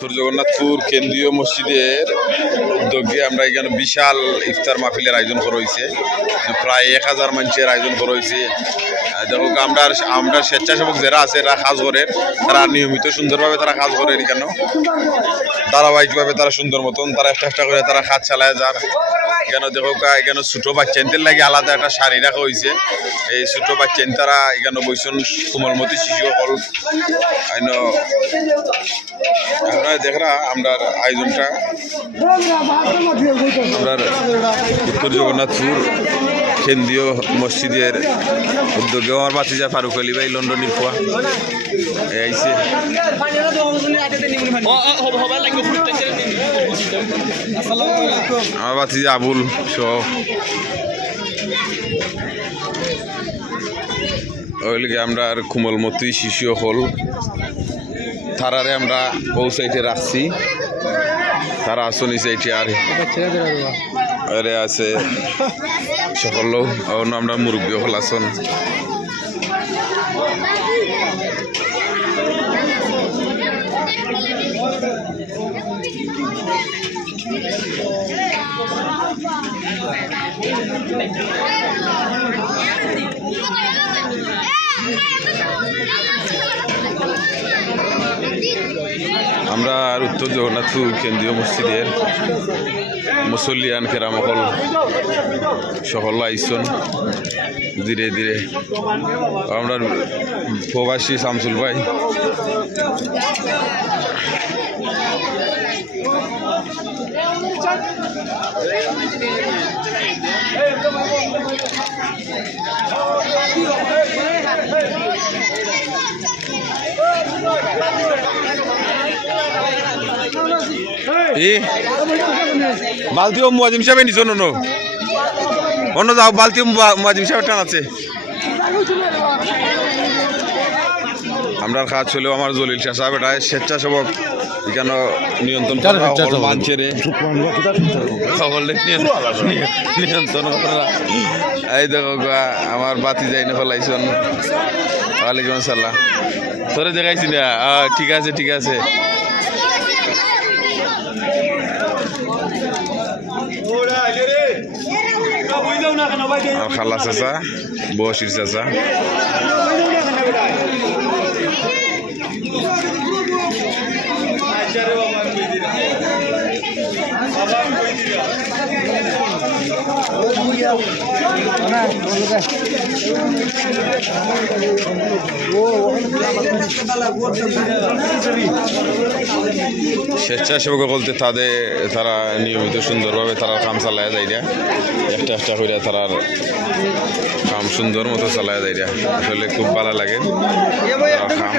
জগন্নাথপুর কেন্দ্রীয় মসজিদের উদ্যোগে আমরা এখানে বিশাল ইফতার মাহফিলের আয়োজন করা হয়েছে। প্রায় 1000 মানুষের আয়োজন করা হয়েছে। দেখো আমরা স্বেচ্ছাসেবক যারা আছে এরা কাজ করে, তারা নিয়মিত সুন্দরভাবে তারা কাজ করে। এখানে ধারাবাহিকভাবে তারা সুন্দর মতন তারা একটা করে তারা কাজ চালায় যার। এখানে দেখো এখানে ছোটো বাচ্চাদের লাগে আলাদা একটা শাড়ি রাখা হয়েছে। এই ছোটো বাচ্চা তারা এখানে বৈশন কোমলমতি শিশু হল আপনারা দেখরা আমরা আয়োজনটা আমরা উত্তর জগন্নাথপুর কেন্দ্রীয় মসজিদের উদ্যোগে আমার বাতিজা ফারুক আলী ভাই লন্ডনের খোয়া আইসে। আমার বাতিজা আবুল সহ ওইলিগে আমরা আর কোমলমতি শিশু হল তারারে আমরা ও সাইডে রাখছি। তারা আসনি সাইডে আর আরে আছে সকল আমরা মুরব্বী হল আসন। আমরা আর উত্তর জগন্নাথপুর কেন্দ্রীয় মসজিদের মুসল্লিয়ান কেরামকল সকল আইসন ধীরে ধীরে। আমরা প্রবাসী শামসুল ভাই বালতিও মুয়াজিম সাহেব নিছ অন্য যাও বালতিও মুয়াজিম সাহেব টান আছে। আমরা কাজ হলেও আমার জলিল শাহ সাহেব এটা স্বেচ্ছাসেবক এখানে নিয়ন্ত্রণ মানছেরে নিয়ন্ত্রণ এই দেখো আমার বাতি যাই না ফেলাইছন। ওয়ালাইকুম আসসালাম। তোরে দেখাইছি না? ঠিক আছে ঠিক আছে। খালা চাচা বসির চাচা স্বেচ্ছাসেবক বলতে তারা নিয়মিত সুন্দরভাবে তারা কাম চালায় যায়। একটা একটা করে তারা কাম সুন্দর মতো চালায় যায়। আসলে খুব ভালো লাগে কাম।